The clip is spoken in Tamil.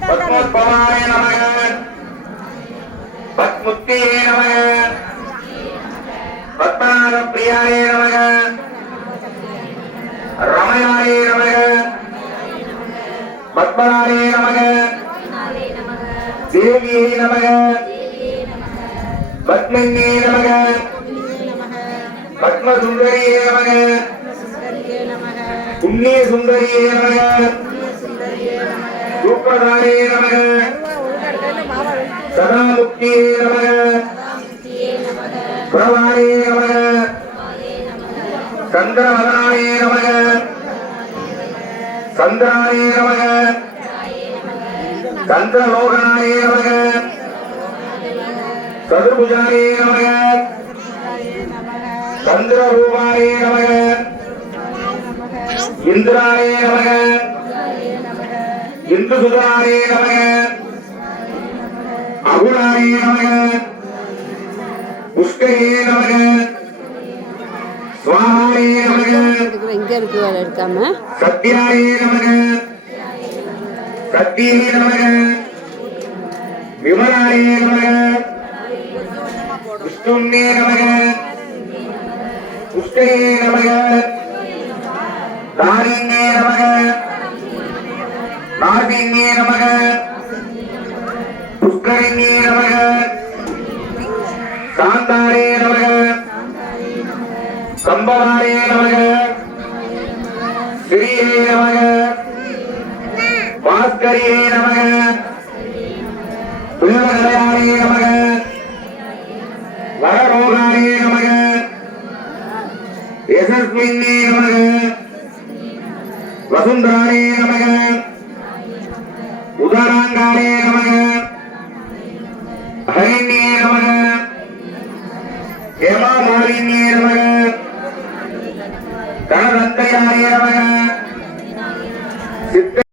பத்மோத்பவாய நமக பத்முக்தியே நமக பத்மநாத பிரியாயே நமக ரமயாயே நமக பத்மநாயே நமக தேவியே நமக பத்மன்யே நமக பத்மசுந்தரியே நமக புண்ணிய சுந்தரியே நமக சூப்பதாயே நமக சதாமுக்தியே நமக பிரவாயே நமக சந்திரவதனாயே நமக சந்திராயே நமக சந்திரலோகனாயே நமக சதுர்புஜாயே நமக சந்திரரூபாயே நமக இந்திராயே நமக இந்துசுதாயே நமக அகுணாயே நமக புஷ்கரே நமக ஸ்வாஹாயே நமக இங்க இருக்கு வேற இருக்காம சத்யாயே நமக சத்யே நமக விமலாயே நமக விஷ்ணுன்னே நமக புஷ்கரே நமக தாரிண்யே நமக நாகின்யே நமக புஷ்கரிண்யே நமக சாந்தாரே நமக சம்பவாரே நமக ஸ்ரீயே நமக பாஸ்கரியே நமக புயலகலையாரே நமக வரரோகாரே நமக யசஸ்மின்னே நமக வசுந்தராரே நமக உதராங்காரே நமக ஹரிண்யே நமக ஹேமாமாலின்யே நமக கணதந்தயாரே நமக சித்த